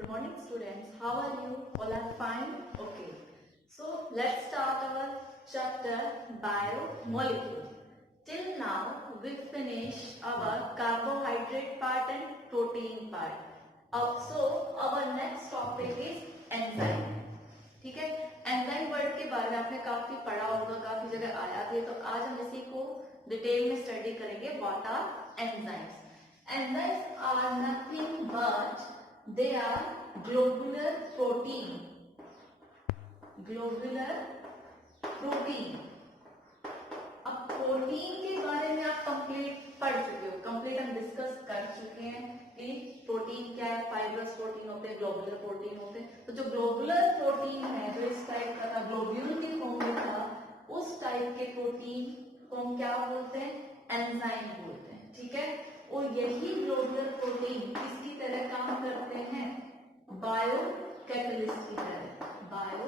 Good morning students, how are you? All are fine? Okay. So let's start our chapter biomolecule. Till now we finished our carbohydrate part and protein part. So our next topic is enzyme. ठीक है, enzyme word के बारे में आपने काफी पढ़ा होगा, काफी जगह आया भी है, तो आज हम इसी को डिटेल में स्टडी करेंगे. What are enzymes? Enzymes are nothing but they are globular protein. Globular protein. अब प्रोटीन के बारे में आप कंप्लीट पढ़ चुके हो, कंप्लीट हम डिस्कस कर चुके हैं कि प्रोटीन क्या है. फाइब्रस प्रोटीन होते हैं, ग्लोबुलर प्रोटीन होते हैं. तो जो ग्लोबुलर प्रोटीन है, जो इस टाइप का था, ग्लोब्यूल के फॉर्म में था, उस टाइप के प्रोटीन को हम क्या बोलते हैं? एंजाइम बोलते हैं. ठीक है, और यही ग्लोबुलर प्रोटीन किसकी तरह काम करते हैं? बायो कैटलिस्ट की तरह. Bio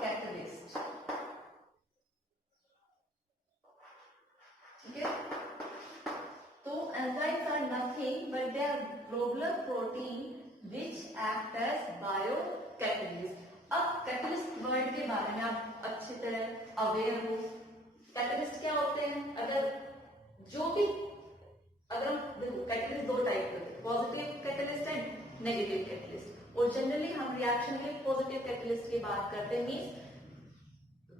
catalyst. ठीक है, तो enzymes are nothing but they are globular protein which act as biocatalyst. अब कैटलिस्ट वर्ड के बारे में आप अच्छी तरह अवेयर हो. कैटलिस्ट क्या होते हैं? अगर देखो कैटलिस्ट दो टाइप के होते हैं, positive catalyst and negative catalyst. और जनरली हम रिएक्शन के पॉजिटिव कैटलिस्ट की बात करते हैं, means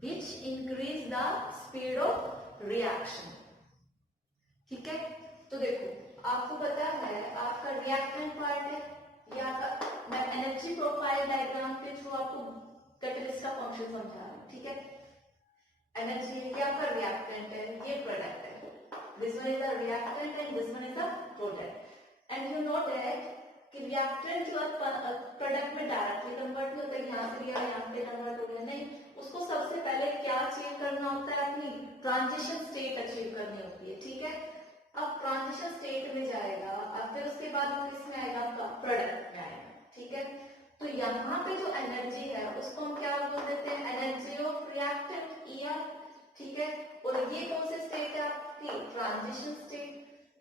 which increase the speed of reaction. ठीक है, तो देखो आपको पता है आपका रिएक्टेंट पार्ट है, या मैं एनर्जी प्रोफाइल डायग्राम के थ्रू आपको कैटलिस्ट का फंक्शन समझा रहा हूं. ठीक है, एनर्जी ये आपका रिएक्टेंट है, ये प्रोडक्ट है. This one is a reactant and this one is a product. And you know that कि रिएक्टेंट जो प्रोडक्ट में डायरेक्टली कन्वर्ट नहीं होता है, यहाँ से लिया यहाँ पे कन्वर्ट हो गया, नहीं. उसको सबसे पहले क्या अचीव करना होता है? अपनी ट्रांजिशन स्टेट अचीव करनी होती है. ठीक है, अब ट्रांजिशन स्टेट में जाएगा, अब फिर उसके बाद वो किसमें आएगा? आपका प्रोडक्ट में आएगा. ठीक है, तो यहाँ पे जो एनर्जी है उसको हम क्या बोल देते हैं? Energy of reactant, ER. ठीक है, और ये कौन से स्टेट है आपकी? Transition state.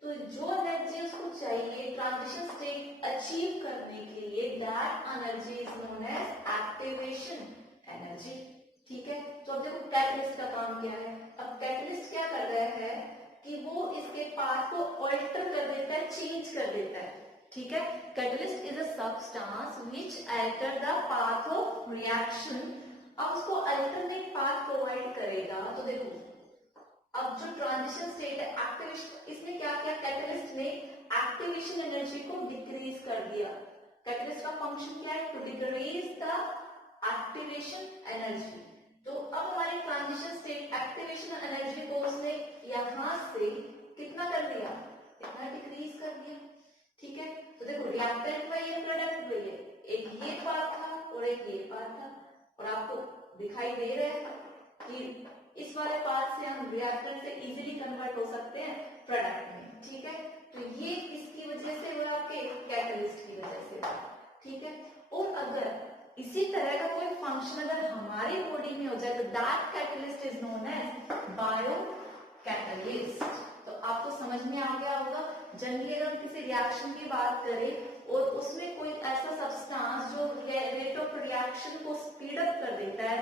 तो जो एनर्जी उसको चाहिए ट्रांजिशन स्टेट अचीव करने के लिए, that energy is known as activation energy. ठीक है, तो अब देखो कैटलिस्ट का काम क्या है. अब कैटलिस्ट क्या कर रहा है कि वो इसके पाथ को ऑल्टर कर देता है, चेंज कर देता है. ठीक है, catalyst is a substance which alter the path of reaction. अब उसको अल्टरनेट पाथ प्रोवाइड करेगा. तो देखो अब जो ट्रांजिशन स्टेट है, एक्टिवेशन, इसने क्या किया? कैटलिस्ट ने एक्टिवेशन एनर्जी को डिक्रीज कर दिया. कैटलिस्ट का फंक्शन क्या है? To decrease the activation energy. तो अब हमारी ट्रांजिशन स्टेट एक्टिवेशन एनर्जी को उसने यहां से कितना कर दिया? इतना डिक्रीज कर दिया. ठीक है, तो देखो रिएक्टेंट में ये प्रोडक्ट में ये एक ये पार्ट था और एक ये पार्ट था, और आपको दिखाई दे रहा है कि इस वाले पार्ट से हम रिएक्टेंट से इजीली कन्वर्ट हो सकते हैं प्रोडक्ट में. ठीक है, तो ये इसकी वजह से हुआ, आपके कैटलिस्ट की वजह से. ठीक है, और अगर इसी तरह का कोई फंक्शन अगर हमारी बॉडी में हो जाए तो that catalyst is known as biocatalyst. तो आपको समझ में आ गया होगा. जनरली अगर हम किसी रिएक्शन की बात करें और उसमें कोई ऐसा सब्सटेंस जो रेट ऑफ रिएक्शन को स्पीड अप कर देता है,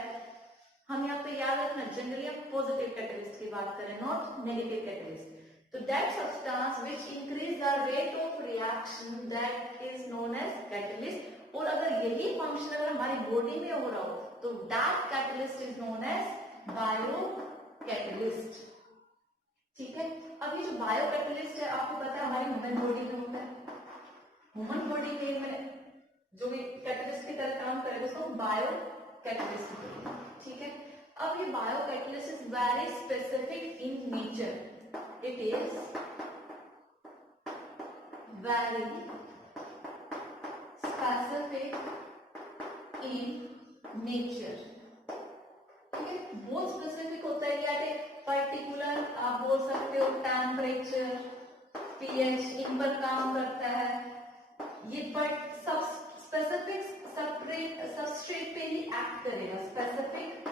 हम यहाँ पे याद रखना जनरली हम पॉजिटिव कैटलिस्ट की बात करें, नॉट नेगेटिव कैटलिस्ट. तो that substance which increase the rate of reaction, that is known as catalyst. और अगर यही फंक्शन अगर हमारी बॉडी में हो रहा हो तो that catalyst is known as biocatalyst. ठीक है, अब ये जो बायो कैटलिस्ट है आपको पता है हमारी ह्यूमन बॉडी में होता है. ह्यूमन बॉडी में जो भी कैटलिस्ट की तरह काम करेगा उसको बायो कैटलिस्ट बोलते हैं. ठीक है, अब ये bio catalyst is very specific in nature. It is very specific in nature. ठीक है, बहुत स्पेसिफिक होता है. या पर्टिकुलर आप बोल सकते हो टेम्परेचर, पीएच, इन पर काम करता है ये. बट सब स्पेसिफिक सबस्ट्रेट पे ही एक्ट करेगा. Specific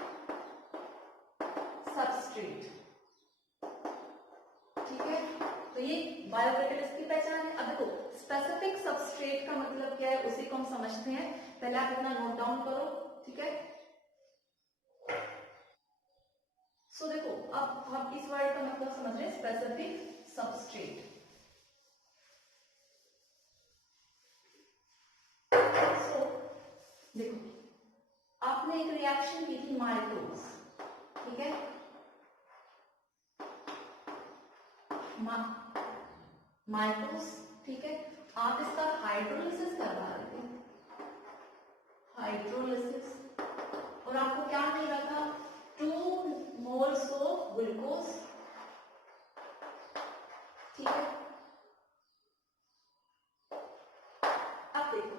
substrate. ठीक है, तो ये बायोकैटलिस्ट की पहचान है। अब देखो स्पेसिफिक सबस्ट्रेट का मतलब क्या है उसी को हम समझते हैं। पहले आप अपना नोट डाउन करो, ठीक है। सो देखो अब हम इस वर्ड का मतलब समझ रहे हैं, स्पेसिफिक सबस्ट्रेट। सो देखो आपने एक रिएक्शन की थी माइटोज, ठीक है। माइटोज, ठीक है। आप इसका हाइड्रोलिसिस करवा रहे थे, हाइड्रोलिसिस, और आपको क्या मिल रहा था, 2 मोल्स ऑफ ग्लूकोज, ठीक है। अब देखो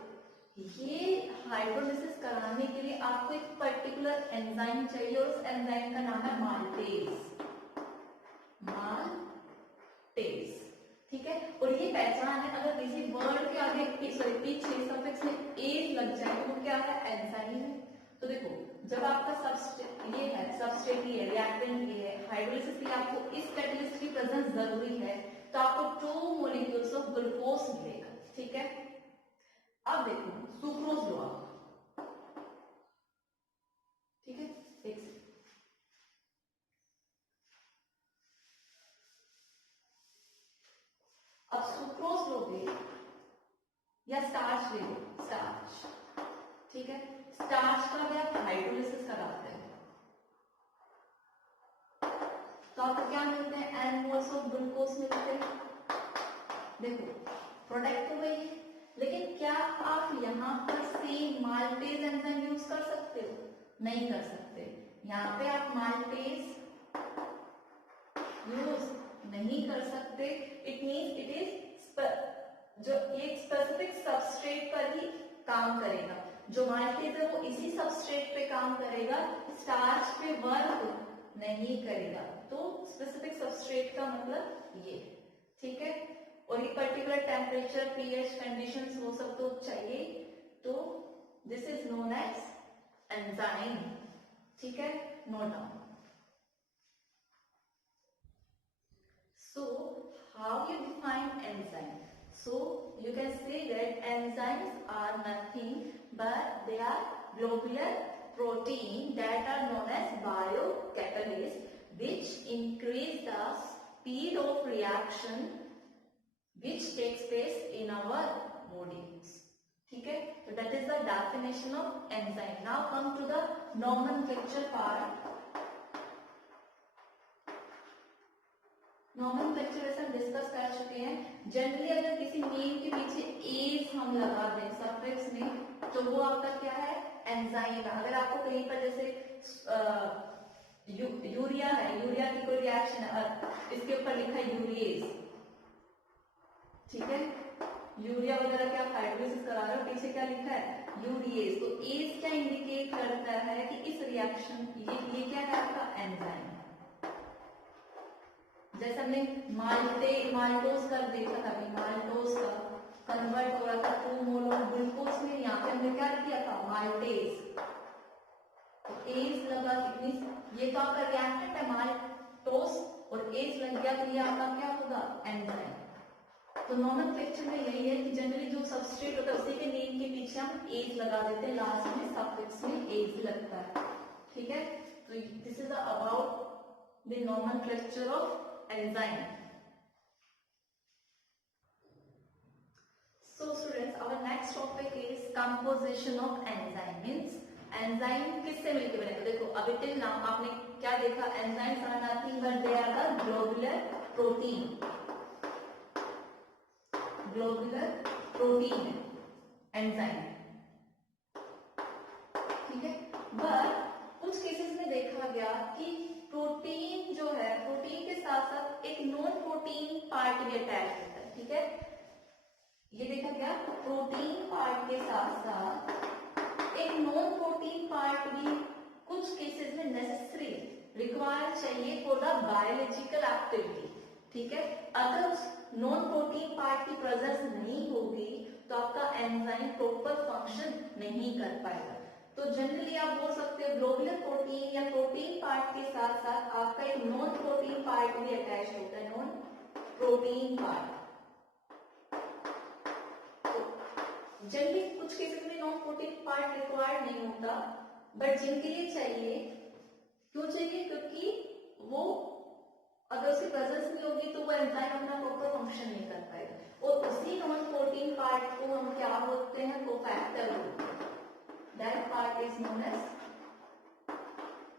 ये हाइड्रोलिसिस कराने के लिए आपको एक पर्टिकुलर एंजाइम चाहिए और उस एंजाइम का नाम है माल्टेज, माल्टेज, ठीक है। और ये पहचान है, अगर किसी वर्ड के आगे पीछे सफिक्स में एज लग जाए तो क्या है, एंजाइम है। तो देखो जब आपका सबस्ट्रेट ये है, सबस्ट्रेट ये है, रिएक्टेंट ये है, हाइड्रोलिसिस के लिए आपको इस कैटलिस्ट की प्रेजेंस जरूरी है, तो आपको 2 मॉलिक्यूल्स ऑफ ग्लूकोज मिलेगा, ठीक है। अब देखो सुक्रोज लो आप, ठीक है। एक सेकंड, अब सुक्रोज लोगे या स्टार्च ले लो, स्टार्च, ठीक है। स्टार्च का भी आप हाइड्रोलिसिस कराते हैं तो आपको क्या मिलते हैं, n मोल्स ऑफ ग्लूकोज मिलते हैं। देखो प्रोडक्ट तो वही है, लेकिन क्या आप यहाँ पर सेम माल्टेज एंजाइम यूज कर सकते हो, नहीं कर सकते। यहाँ पे आप माल्टेज यूज नहीं कर सकते। इट मींस इट इज जो एक स्पेसिफिक सबस्ट्रेट पर ही काम करेगा, जो माल्टेज है वो इसी सबस्ट्रेट पे काम करेगा, स्टार्च पे वर्क नहीं करेगा। तो स्पेसिफिक सबस्ट्रेट का मतलब ये, ठीक है। और एक पर्टिकुलर टेम्परेचर, पीएच कंडीशंस वो सब तो चाहिए, तो this is known as enzyme, ठीक है। Note down. So how you define enzyme? So you can say that enzymes are nothing but they are globular protein that are known as biocatalysts which increase the speed of reaction which takes place in our bodies. ठीक है, so that is the definition of enzyme. Now come to the nomenclature part. Nomenclature ऐसा discuss कर चुके हैं। Generally अगर किसी name के पीछे एज हम लगा दें सफिक्स में, तो वो आपका क्या है, एंजाइम। अगर आपको कहीं पर जैसे यूरिया है, यूरिया की कोई रिएक्शन है, इसके ऊपर लिखा है यूरिएज, ठीक है। यूरिया वगैरह के आप हाइड्रोलिसिस करा रहे हो, पीछे क्या लिखा है, यूरिएज। तो एज क्या इंडिकेट करता है कि इस रिएक्शन ये क्या है आपका एंजाइम। जैसे हमने माल्टोज कर देखा था, माल्टोज का कन्वर्ट हो रहा था 2 मोल ऑफ ग्लूकोज में, यहाँ पे हमने क्या किया था, माल्टेज। तो एज लगा, ये तो आपका रिएक्टेंट है माल्टोज, और एज लग गया तो ये आपका क्या होगा, एंजाइम। तो नॉमेनक्लेचर में यही है कि जनरली जो सबस्ट्रेट होता है उसी के नेम के पीछे हम एज लगा देते हैं, लास्ट में सफिक्स में एज लगता है, ठीक है। तो this is about the nomenclature of enzyme. So students, our next topic is composition of enzyme. Means enzyme किससे मिलके बने। तो देखो अभी टिल नाउ आपने क्या देखा, enzymes are nothing but they are the globular protein, globular protein enzyme, ठीक है। बट कुछ केसेस में देखा गया कि प्रोटीन जो है, प्रोटीन के साथ साथ एक नॉन प्रोटीन पार्ट भी अटैच होता है, ठीक है। ये देखा गया प्रोटीन पार्ट के साथ साथ एक नॉन प्रोटीन पार्ट भी कुछ केसेस में नेसेसरी रिक्वायर चाहिए फॉर द बायोलॉजिकल एक्टिविटी, ठीक है। अगर उस नॉन प्रोटीन पार्ट की प्रेजेंस नहीं होगी तो आपका एंजाइम प्रॉपर फंक्शन नहीं कर पाएगा। तो जनरली आप बोल सकते हो ग्लोबुलर प्रोटीन या प्रोटीन पार्ट के साथ साथ आपका एक नॉन प्रोटीन पार्ट भी अटैच होता है, नॉन प्रोटीन पार्ट, जनरली कुछ केसेस में नॉन प्रोटीन पार्ट रिक्वायर्ड नहीं होता, बट जिनके लिए चाहिए, क्यों चाहिए? क्योंकि वो अगर उसकी प्रेजेंस नहीं होगी तो वो एंजाइम अपना प्रॉपर फंक्शन नहीं कर पाएगा। और उसी नॉन प्रोटीन पार्ट को हम क्या बोलते हैं? कोफैक्टर बोलते हैं। That part is known as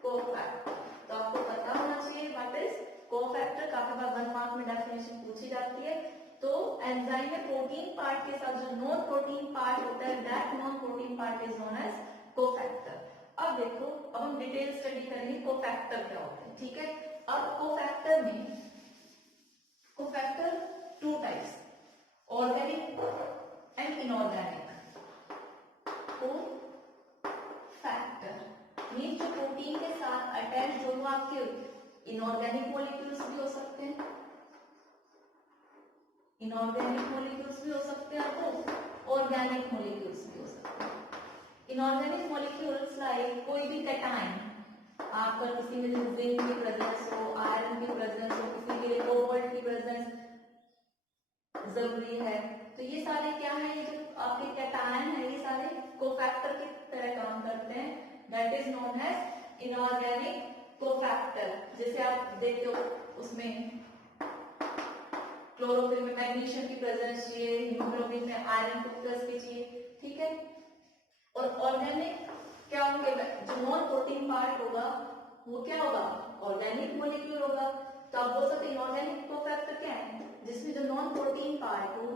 cofactor. तो आपको पता होना चाहिए व्हाट इज कोफैक्टर। काफी बार 1 मार्क में डेफिनेशन पूछी जाती है। तो एंजाइम में प्रोटीन पार्ट के साथ जो नॉन प्रोटीन पार्ट होता है, that non protein part is known as cofactor. अब देखो, अब हम डिटेल स्टडी करेंगे कोफैक्टर क्या होता है, ठीक है। अब कोफैक्टर में cofactor 2 types, organic and inorganic. Cofactor mean जो प्रोटीन के साथ अटैच जो आपके इनऑर्गेनिक मॉलिक्यूल्स भी हो सकते हैं, इनऑर्गेनिक मॉलिक्यूल्स भी हो सकते हैं, आपको ऑर्गेनिक मॉलिक्यूल्स भी हो सकते हैं। इनऑर्गेनिक मॉलिक्यूल्स लाइक कोई भी कैटायन, आपका किसी में जिंक की प्रेजेंस हो, आयरन की प्रेजेंस हो, किसी के लिए कोबाल्ट की प्रेजेंस जरूरी है, तो ये सारे क्या है? ये जो आपके कैटायन है, ये सारे कोफैक्टर की तरह काम करते हैं। That is known as inorganic cofactor. जैसे आप देखते हो उसमें क्लोरोफिल में मैग्नीशियम की प्रेजेंस चाहिए, हीमोग्लोबिन में आयरन को प्लस की चाहिए, ठीक है। और ऑर्गेनिक क्या होंगे? जो नॉन प्रोटीन पार्ट होगा वो क्या होगा? ऑर्गेनिक मॉलिक्यूल होगा। तो आप बोल सकते हैं इनऑर्गेनिक कोफैक्टर क्या है? जिसमें जो नॉन प्रोटीन पार्ट हो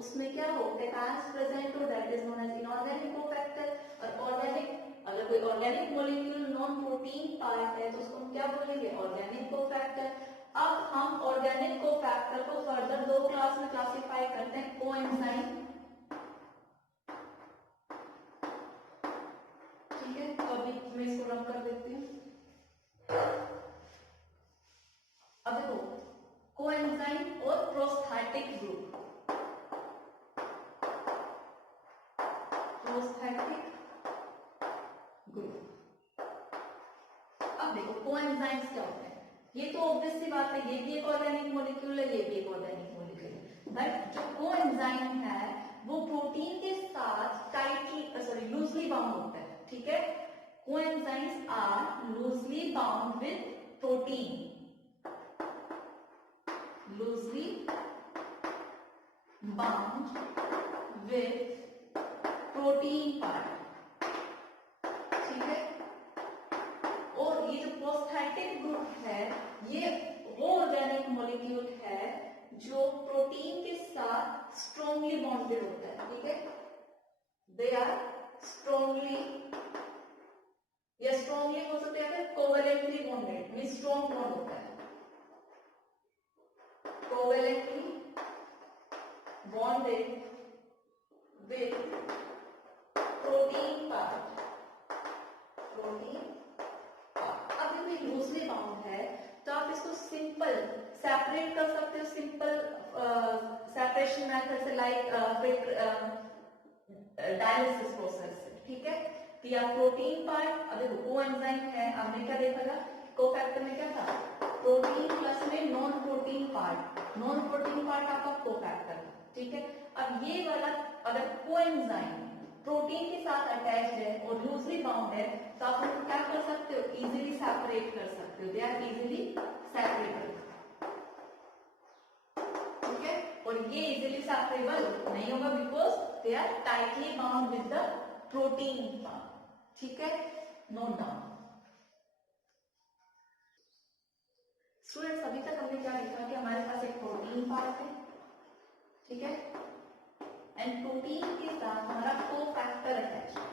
उसमें क्या हो? कैटायंस प्रेजेंट हो, that is known as inorganic cofactor. और ऑर्गेनिक, अगर कोई organic molecule non protein part है तो उसको हम क्या बोलेंगे? Organic cofactor. अब हम ऑर्गेनिक कोफैक्टर को फर्दर 2 क्लास में क्लासिफाई करते हैं, कोएंजाइम, ठीक है। तो अभी मैं इसको रब कर देती हूँ। अब देखो, कोएंजाइम और प्रोस्थैटिक ग्रुप, प्रोस्थैटिक ग्रुप। अब देखो कोएंजाइम्स क्या होते हैं? ये तो ऑब्वियस सी बात है, ये भी एक ऑर्गेनिक मॉलिक्यूल है, ये भी एक ऑर्गेनिक मॉलिक्यूल है। बट जो कोएंजाइम है वो प्रोटीन के साथ टाइटली सॉरी लूजली बाउंड होता है, ठीक है। Coenzymes are loosely bound with protein, loosely bound with protein part, ठीक है। और ये जो प्रोस्थैटिक ग्रुप है, ये वो ऑर्गेनिक मॉलिक्यूल है जो प्रोटीन के साथ स्ट्रॉन्गली बॉन्डेड होता है, ठीक है। दे आर स्ट्रॉन्गली या स्ट्रॉन्गली हो सकते हैं, covalently bonded mean strong bond होता है, covalently bonded with protein part, protein. अब ये लूजली बाउंड है तो आप इसको सिंपल सेपरेट कर सकते हो, सिंपल सेपरेशन मेथड से, लाइक डायलिसिस प्रोसेस से, ठीक है। तो या प्रोटीन पार्ट, अब देखो कोएंजाइम है, हमने क्या देखा था? कोफैक्टर में क्या था? प्रोटीन प्लस में non protein part, non protein part आपका कोफैक्टर, ठीक है। अब ये वाला अगर कोएंजाइम प्रोटीन के साथ अटैच्ड है और लूजली बाउंड है तो आप उनको क्या कर सकते हो? इजीली सेपरेट कर सकते हो, दे आर इजीली सेपरेबल, ठीक है। और ये इजीली सेपरेबल नहीं होगा because they are tightly bound with the protein part, ठीक है। नोट डाउन स्टूडेंट्स, अभी तक हमने क्या देखा कि हमारे पास एक प्रोटीन पार्ट है, ठीक है, एंड प्रोटीन के साथ हमारा कोफैक्टर अटैच है,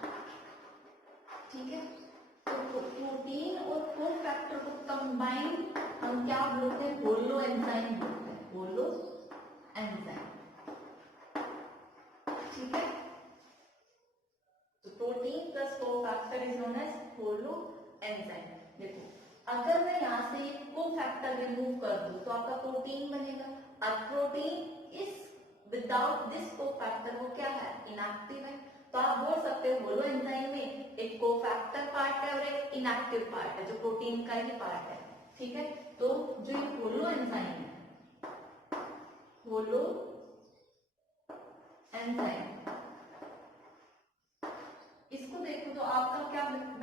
ठीक है। तो प्रोटीन और कोफैक्टर को कंबाइन हम क्या बोलते हैं? होलो एंजाइम बोलते हैं, होलो एंजाइम, ठीक है। तो protein plus cofactor is known as holoenzyme. देखो, अगर मैं यहां से कोफैक्टर रिमूव कर दूं तो आपका प्रोटीन बनेगा। अब प्रोटीन इस विदाउट दिस कोफैक्टर वो क्या है? इनएक्टिव है। तो आप बोल सकते हो होलो एंजाइम में एक कोफैक्टर पार्ट है और एक इनएक्टिव पार्ट है जो प्रोटीन का ही पार्ट है, ठीक है। तो जो ये होलो एंजाइम है, होलो एंजाइम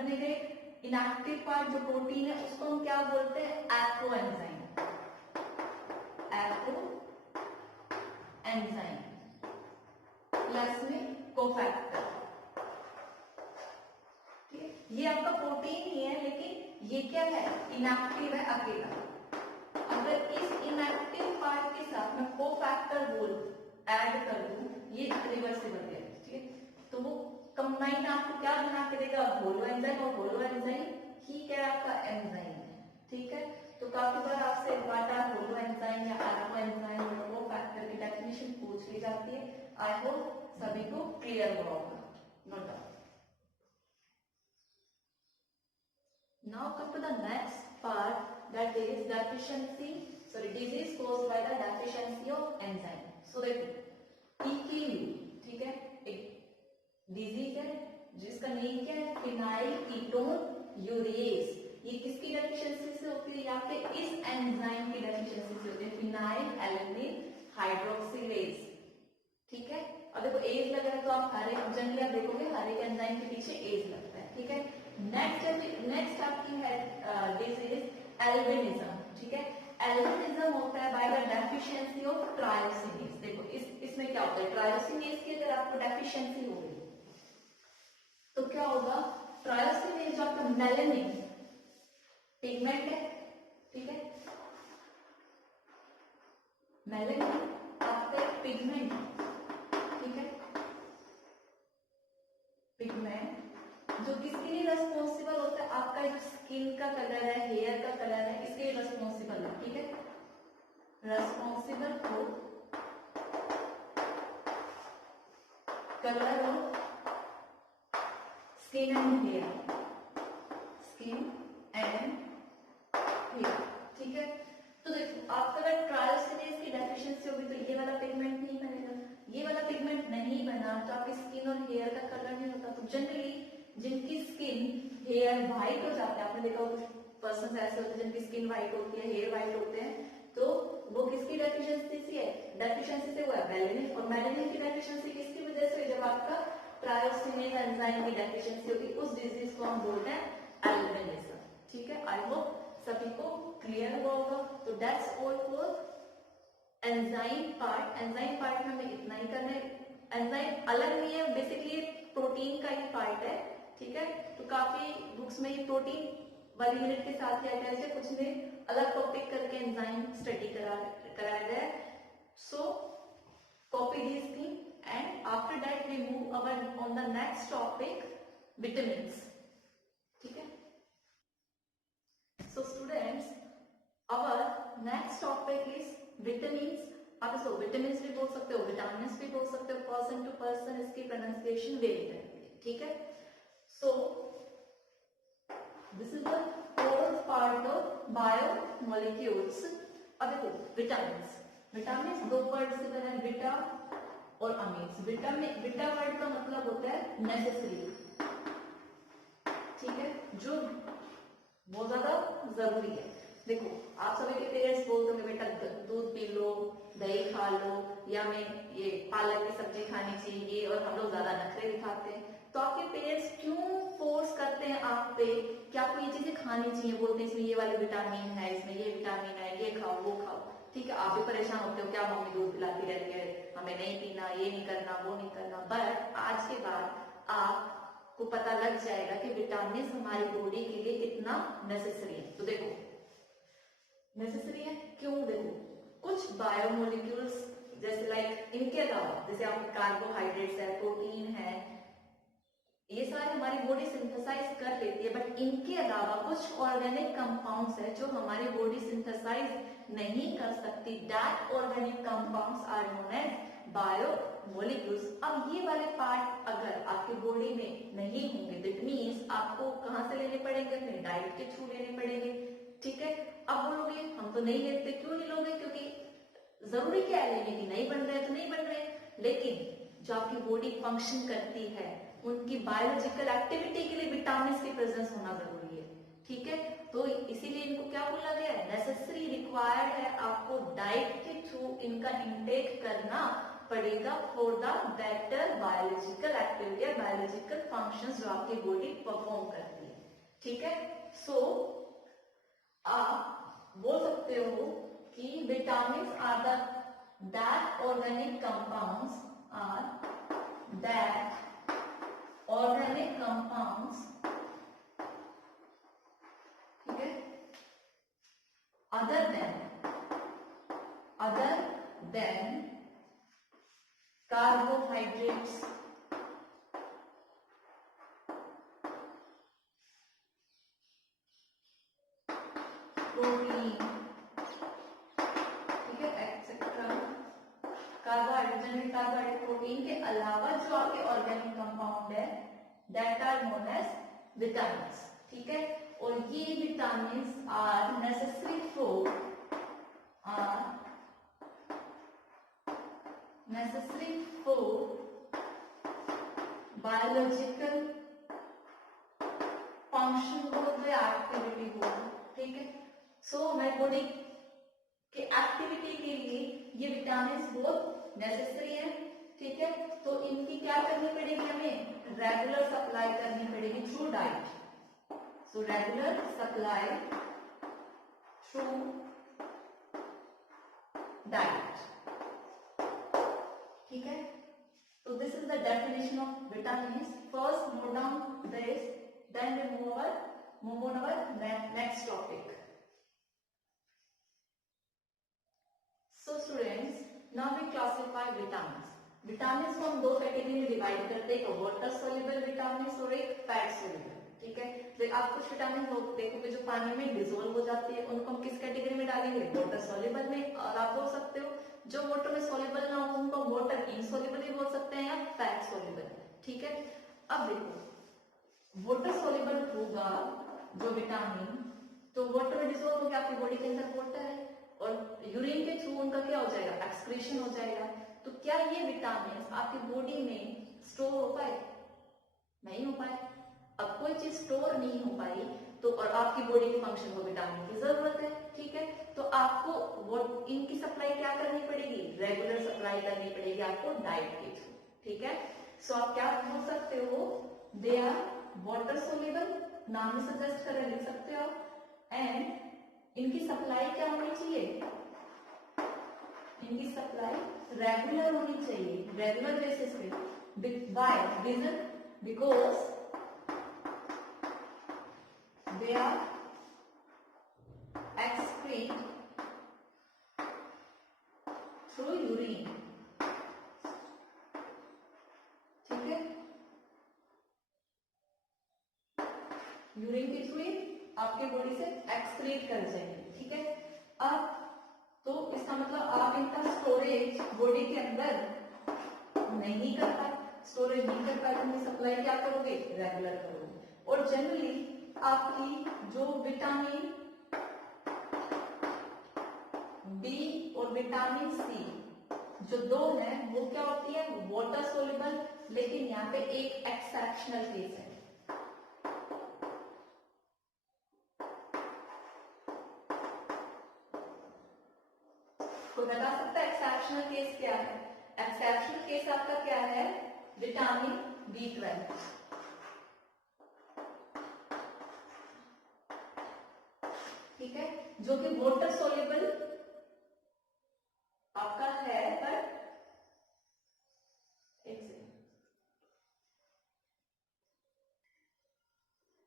बनेगा इनएक्टिव पार्ट जो प्रोटीन है उसको हम क्या बोलते हैं, appro enzyme, appro enzyme plus में कोफैक्टर। ठीक है, ये आपका प्रोटीन ही है लेकिन ये क्या है, इनएक्टिव है अकेला। अगर इस इनएक्टिव पार्ट के साथ मैं कोफैक्टर बोल ऐड कर दूं, ये रिवर्सिबल है। ठीक है, तो वो कंबाइन आपको क्या बना के देगा, होलो एंजाइम, और होलो एंजाइम ही क्या है आपका एंजाइम है। ठीक है, तो काफी बार आपसे व्हाट आर होलो एंजाइम या एल्फा एंजाइम या कोफैक्टर की डेफिनेशन पूछ ली जाती है। आई होप सभी को क्लियर हुआ होगा, no doubt. Now come to the next part, that is deficiency, sorry, disease caused by the deficiency of enzyme. So देखो PKU, ठीक है, एक डिजीज है जिसका नेम क्या है, फिनाइल कीटोन यूरिएज। ये किसकी डेफिशिएंसी से होती है, यहाँ पे इस एंजाइम की डेफिशिएंसी से होती है, फिनाइल एलेनिन हाइड्रोक्सिलेज। ठीक है, अब देखो एज लग रहा है तो आप हर एक जनरली आप देखोगे हर एक एंजाइम के पीछे एज लगता है। ठीक है, नेक्स्ट आपकी है डिजीज एल्बिनिज्म। ठीक है, एल्बिनिज्म होता है बाय द डेफिशिएंसी ऑफ ट्रायोसिनेज। देखो इसमें क्या होता है, ट्रायोसिनेज की अगर आपको डेफिशिएंसी हो गई तो क्या होगा, ट्रायोसिनेज जो आपका मेलानिन पिगमेंट है, ठीक है, मेलानिन आपका एक पिगमेंट, ठीक है, पिगमेंट जो किसके लिए रेस्पॉन्सिबल होता है, आपका जो स्किन का कलर है, हेयर का कलर है, इसके लिए रेस्पॉन्सिबल है। ठीक है, responsible for colour of skin and hair, skin and hair. ठीक है, तो देखो आपका अगर ट्रायोसिनेज की डेफिशिएंसी होगी तो ये वाला पिगमेंट नहीं बनेगा, ये वाला पिगमेंट नहीं बना तो आपकी स्किन और हेयर का कलर नहीं होता। तो जनरली जिनकी स्किन हेयर व्हाइट हो जाता है, आपने देखा कुछ पर्सन ऐसे होते हैं जिनकी स्किन व्हाइट होती है, हेयर व्हाइट होते हैं, तो वो किसकी डेफिशिएंसी से है, डेफिशिएंसी से हुआ है मेलानिन। और मेलानिन की डेफिशिएंसी किसकी वजह से, जब आपका ट्रायोसिनेज एंजाइम की डेफिशिएंसी होगी, उस डिजीज को हम बोलते हैं एल्बिनिज्म। ठीक है, आई होप सभी को क्लियर हुआ होगा। तो that's all for enzyme part. Enzyme part में हमें इतना ही करना है। एंजाइम अलग नहीं है, बेसिकली प्रोटीन का ही पार्ट है। ठीक है, तो काफी बुक्स में ये प्रोटीन वाली यूनिट के साथ ही अटैच है, कुछ में अलग टॉपिक करके एंजाइम स्टडी कराया गया है। So copy this thing and after that we move our on the next topic, vitamins. ठीक है, so students our next topic is vitamins. आप इसको विटामिन्स भी बोल सकते हो, विटामिन्स भी बोल सकते हो, पर्सन टू पर्सन इसकी प्रोनाउंसिएशन वेरी करती है। ठीक है, so this is the fourth part of biomolecules। अब देखो विटामिन्स दो वर्ड से बना है, विटा और अमीन्स। विटा वर्ड का मतलब होता है नेसेसरी, ठीक है, जो बहुत ज्यादा जरूरी है। देखो आप सभी के पेरेंट्स बोलते होंगे बेटा दूध पी लो, दही खा लो, या मैं ये पालक की सब्जी खानी चाहिए, और हम लोग ज्यादा नखरे दिखाते हैं। तो आपके पेरेंट्स क्यों फोर्स करते हैं आप पे कि आपको ये चीजें खानी चाहिए, बोलते हैं इसमें ये वाली विटामिन है, इसमें ये विटामिन है, ये खाओ वो खाओ। ठीक है, आप भी परेशान होते हो, क्या मम्मी दूध पिलाती रहती है, हमें नहीं पीना, ये नहीं करना, वो नहीं करना। बट आज के बाद आपको पता लग जाएगा कि विटामिन हमारी बॉडी के लिए कितना नेसेसरी है। तो देखो नेसेसरी है क्यों, देखो कुछ बायोमोलिक्यूल्स जैसे लाइक इनके अलावा जैसे आप कार्बोहाइड्रेट्स है, प्रोटीन है, ये सारे हमारी बॉडी सिंथेसाइज कर लेती है। बट इनके अलावा कुछ ऑर्गेनिक कंपाउंड्स है जो हमारी बॉडी सिंथेसाइज नहीं कर सकती। That organic compounds are known as biomolecules. अब ये वाले पार्ट अगर आपकी बॉडी में नहीं होंगे, दैट मींस आपको कहां से लेने पड़ेंगे, अपने डाइट के थ्रू लेने पड़ेंगे। ठीक है, अब बोलोगे हम तो नहीं लेते, क्यों नहीं लोगे, क्योंकि जरूरी क्या है लेने की, नहीं बन रहे तो नहीं बन रहे। लेकिन जो आपकी बॉडी फंक्शन करती है उनकी बायोलॉजिकल एक्टिविटी के लिए विटामिन की प्रेजेंस होना जरूरी है। ठीक है, तो इसीलिए इनको क्या बोला गया है, नेसेसरी रिक्वायर्ड है, आपको डाइट के थ्रू इनका इंटेक करना पड़ेगा for the better biological activity, biological functions जो आपकी बॉडी परफॉर्म करती है। ठीक है। सो आप बोल सकते हो कि vitamin are that organic compounds ठीक है, other than carbohydrates, प्रोटीन, ठीक है, एक्सेट्रा, कार्बोहाइड्रेट प्रोटीन के अलावा जो आपके ऑर्गेनिक कंपाउंड है that are known as vitamins. ठीक है, और ये vitamins are necessary for biological function बोल या एक्टिविटी बोल। ठीक है, सो हमारी बॉडी के एक्टिविटी के लिए ये विटामिन्स बहुत नेसेसरी है। ठीक है, तो इनकी क्या करनी पड़ेगी, हमें रेगुलर सप्लाई करनी पड़ेगी through diet. So regular supply through diet. ठीक है, so this is the definition of vitamins. First note down this, then we move on our next topic. So students, now we classify vitamins. Vitamins को हम दो category में divide करते हैं, एक water soluble vitamins और एक फैट सोल्यूबल। ठीक है, तो आप कुछ विटामिन देखोगे जो पानी में डिसॉल्व हो जाती है, उनको हम किस कैटेगरी में डालेंगे, वाटर सोल्यूबल में। और आप बोल सकते हो जो वाटर में सोल्यूबल ना हो उनको वाटर इनसोल्यूबल भी बोल सकते हैं या फैट सोल्यूबल। ठीक है, अब देखो वाटर सोल्यूबल होगा जो विटामिन, तो वाटर में डिसॉल्व हो गया, आपकी बॉडी के अंदर वाटर है और यूरिन के थ्रू उनका क्या हो जाएगा, एक्सक्रीशन हो जाएगा। तो क्या ये विटामिन आपकी बॉडी में स्टोर हो पाए, नहीं हो पाए। अब कोई चीज स्टोर नहीं हो पाई तो और आपकी बॉडी के फंक्शन को विटामिन की जरूरत है। ठीक है, तो आपको वो इनकी सप्लाई क्या करनी पड़ेगी, रेगुलर सप्लाई करनी पड़ेगी आपको डाइट के थ्रू। ठीक है, सो आप क्या बोल सकते हो, दे आर वाटर सोल्यूबल, नाम में सजेस्ट कर लिख सकते हो। एंड इनकी सप्लाई क्या होनी चाहिए, इनकी सप्लाई रेगुलर होनी चाहिए, रेगुलर बेसिस पे। By reason, because they are excrete through urine। ठीक है, यूरिन के थ्रू आपके बॉडी से एक्सक्रीट कर जाएंगे। ठीक है, अब तो इसका मतलब आप इनका स्टोरेज बॉडी के अंदर नहीं कर पाए, स्टोरेज नहीं कर पाए तो इनकी सप्लाई क्या करोगे, रेगुलर करोगे। और जनरली आपकी जो विटामिन बी और विटामिन सी जो दो है वो क्या होती है, वाटर सोल्यूबल। लेकिन यहाँ पे एक एक्सेप्शनल केस है, कोई बता सकता है एक्सेप्शनल केस क्या है। एक्सेप्शनल केस आपका क्या है, विटामिन B12। ठीक है, जो कि वाटर सोल्यूबल आपका है, पर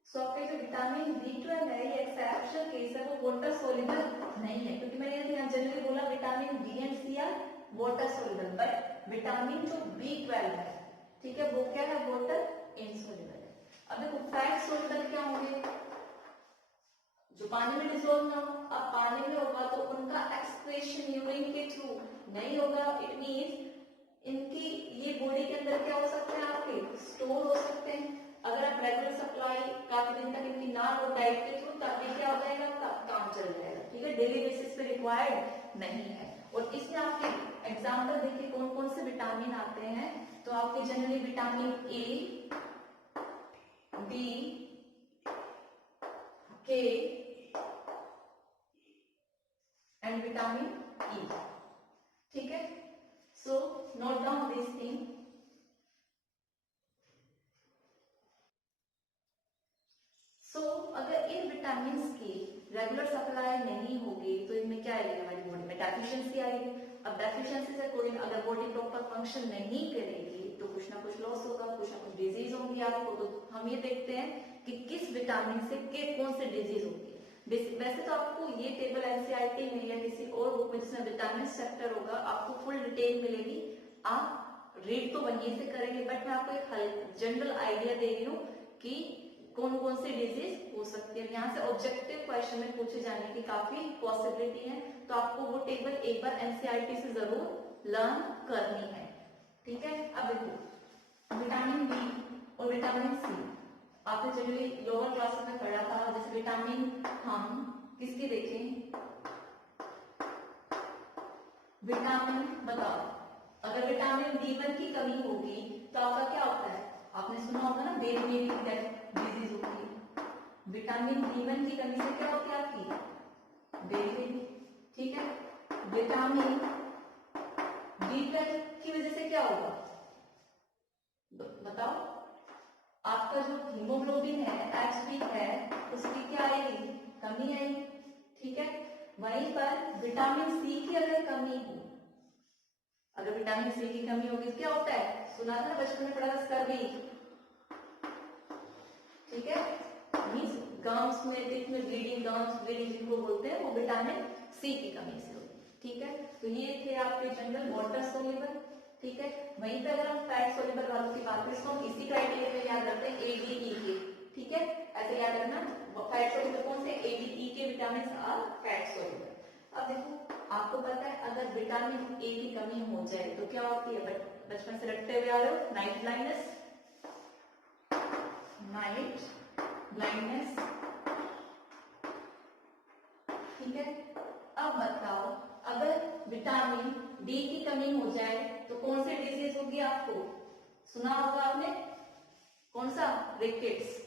सो आपके जो विटामिन B12 है ये एक्सेप्शनल केस है, वो वाटर सोल्यूबल नहीं है। क्योंकि मैंने यहाँ जनरली बोला vitamin B and C are water soluble, but vitamin जो B12 है, ठीक है, वो क्या है, वाटर इनसोल्यूबल है। अब देखो फैट सोल्यूबल क्या होंगे, जो पानी में डिसॉल्व ना हो। अब पानी में होगा तो उनका एक्सक्रीशन यूरिन के थ्रू नहीं होगा। इट मींस इनकी ये बॉडी के अंदर क्या हो सकते हैं, आपके स्टोर हो सकते हैं। अगर आप रेगुलर सप्लाई काफी दिन तक इनकी ना हो डाइट के थ्रू, तब ये क्या हो जाएगा, आपका काम चल जाएगा। ठीक है, डेली बेसिस पे रिक्वायर्ड नहीं है। और इसमें आपके एग्जाम्पल देखिए कौन कौन से विटामिन आते हैं। तो आपके जनरली विटामिन ए, बी, के एंड विटामिन ई। ठीक है, so note down this thing. सो आएगी हमारी बॉडी में, डेफिशिएंसी आएगी। अब डेफिशिएंसी से कोई अगर बॉडी प्रॉपर फंक्शन नहीं करेगी तो कुछ ना कुछ लॉस होगा, कुछ ना कुछ डिजीज होंगी आपको। तो हम ये देखते हैं कि किस विटामिन से कौन से डिजीज होगी। वैसे तो आपको ये टेबल एनसीईआरटी में या किसी और बुक में जिसमें विटामिन चैप्टर होगा आपको फुल डिटेल मिलेगी, आप रीड तो वहीं से करेंगे, बट मैं आपको एक जनरल आइडिया दे रही हूँ कि कौन कौन से डिजीज हो सकती है। यहाँ से ऑब्जेक्टिव क्वेश्चन में पूछे जाने की काफी पॉसिबिलिटी है, तो आपको वो टेबल एक बार एनसीईआरटी से जरूर लर्न करनी है, ठीक है। अब देखो विटामिन बी और विटामिन सी आपने जनरली लोअर क्लासेस में पढ़ा था। जैसे विटामिन हम किसकी देखें, विटामिन बताओ, अगर विटामिन B1 की कमी होगी तो आपका क्या होता है, आपने सुना होगा ना बेरी डिजीज होती है। विटामिन B1 की कमी से क्या होती है आपकी बेरी, ठीक है। विटामिन B12 की वजह से क्या होगा बताओ, आपका जो हीमोग्लोबिन है HB है उसकी क्या आएगी, कमी आएगी, ठीक है। वहीं पर विटामिन सी की अगर कमी हो, अगर विटामिन सी की कमी होगी क्या होता है, सुना था ना बचपन में पढ़ा था स्कर्वी, ठीक है। मींस गम्स में टिप में ब्लीडिंग, गम्स ब्लीडिंग जिनको बोलते हैं वो विटामिन सी की कमी से होगी, ठीक है। तो ये थे आपके जनरल वाटर सोल्यूबल, ठीक है। वहीं पे अगर हम फैट सोल्यूबल वालों की बात करें तो हम इसी क्राइटेरिया में याद रखते हैं ADE के, ठीक है। ऐसे याद रखना फैट सोल्यूबल कौन से, ADE के विटामिन आर फैट सोल्यूबल। अब देखो आपको पता है अगर विटामिन ए की कमी हो जाए तो क्या होती है, बचपन से रटते हुए आ रहे हो, नाइट ब्लाइंडनेस, नाइट ब्लाइंडनेस, ठीक है। अब बताओ अगर विटामिन डी की कमी हो जाए तो कौन सी डिजीज होगी, आपको सुना होगा आपने, कौन सा, रिकेट्स।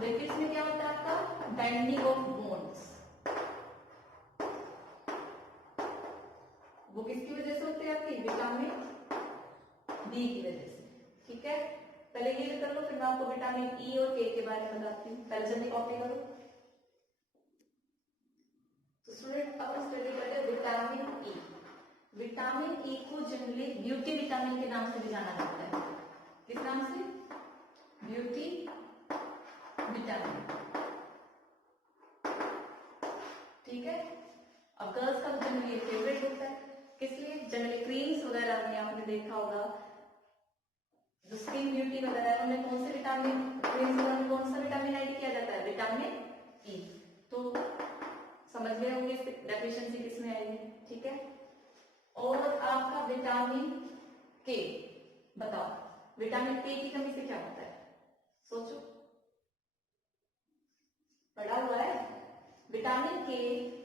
रिकेट्स में क्या होता है आपका बेंडिंग ऑफ बोन्स, वो किसकी वजह से होती है आपकी विटामिन डी की वजह से, ठीक है। पहले ये कर लो फिर मैं आपको विटामिन ई और के बारे में बताती हूँ, पहले जल्दी कॉपी करो। तो स्टूडेंट अपन स्टडी करते हैं विटामिन ई। विटामिन ई को जनरली ब्यूटी विटामिन के नाम से भी जाना जाता है, किस नाम से, ब्यूटी विटामिन, ठीक है। अब गर्ल्स का जनरली फेवरेट होता है, किस लिए, जनरली क्रीम्स वगैरह में आपने देखा होगा जो स्किन ब्यूटी वगैरह है उनमें कौन से विटामिन क्रीम्स में कौन सा विटामिन ऐड किया जाता है, विटामिन ई। तो समझ गए होंगे डेफिशिएंसी किसमें आएगी, ठीक है। और आपका विटामिन के, बताओ विटामिन के की कमी से क्या होता है, सोचो, पढ़ा हुआ है। विटामिन के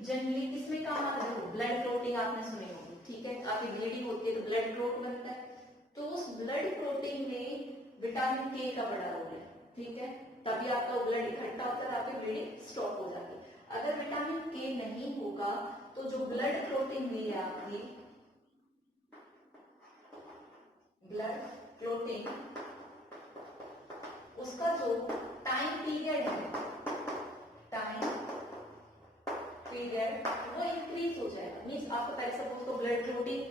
जनरली किसमें काम आता है, ब्लड क्लॉटिंग आपने सुनी होगी, ठीक है। आपकी ब्लीडिंग होती है तो ब्लड क्लॉट बनता है, तो उस ब्लड क्लॉटिंग में विटामिन के का बड़ा रोल है, ठीक है। तभी आपका ब्लड इकट्ठा होता है, आपकी ब्लीडिंग स्टॉप हो जाती है। अगर विटामिन के नहीं होगा तो जो ब्लड क्लॉटिंग हुई है आपकी, ब्लड क्लॉटिंग, उसका जो टाइम पीरियड है, टाइम पीरियड वो इंक्रीज हो जाएगा। मींस आपको पहले सपोज को ब्लड क्लॉटिंग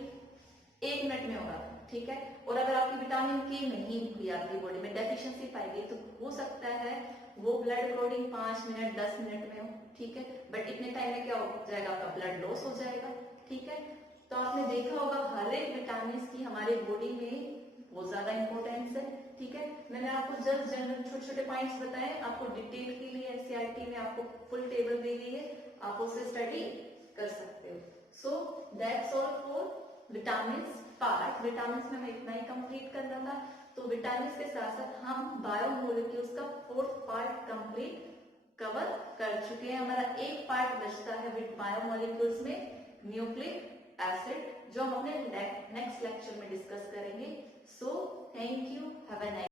1 मिनट में होगा, ठीक है। और अगर आपकी विटामिन के नहीं हुई आपकी बॉडी में डेफिशिएंसी पाई गई तो हो सकता है वो ब्लड क्लॉटिंग 5 मिनट 10 मिनट में हो, ठीक है। बट इतने टाइम में क्या हो जाएगा, आपका ब्लड लॉस हो जाएगा, ठीक है। तो आपने देखा होगा हर एक विटामिन की हमारे बॉडी में बहुत ज्यादा इंपॉर्टेंस है, ठीक है। मैंने आपको जस्ट जनरल छोटे छोटे पॉइंट्स बताए, आपको डिटेल के लिए एनसीईआरटी में आपको फुल टेबल दी गई है, आप उसे स्टडी कर सकते हो। So that's all for vitamin part. Vitamin में हमें इतना ही कंप्लीट करना था। तो विटामिन के साथ साथ हम बायोमोलिक्यूल्स का 4th पार्ट कंप्लीट कवर कर चुके हैं। हमारा एक पार्ट बचता है विद बायोमोलिक्यूल्स में, न्यूक्लिक एसिड, जो हम अपने नेक्स्ट लेक्चर में डिस्कस करेंगे। So thank you, have a nice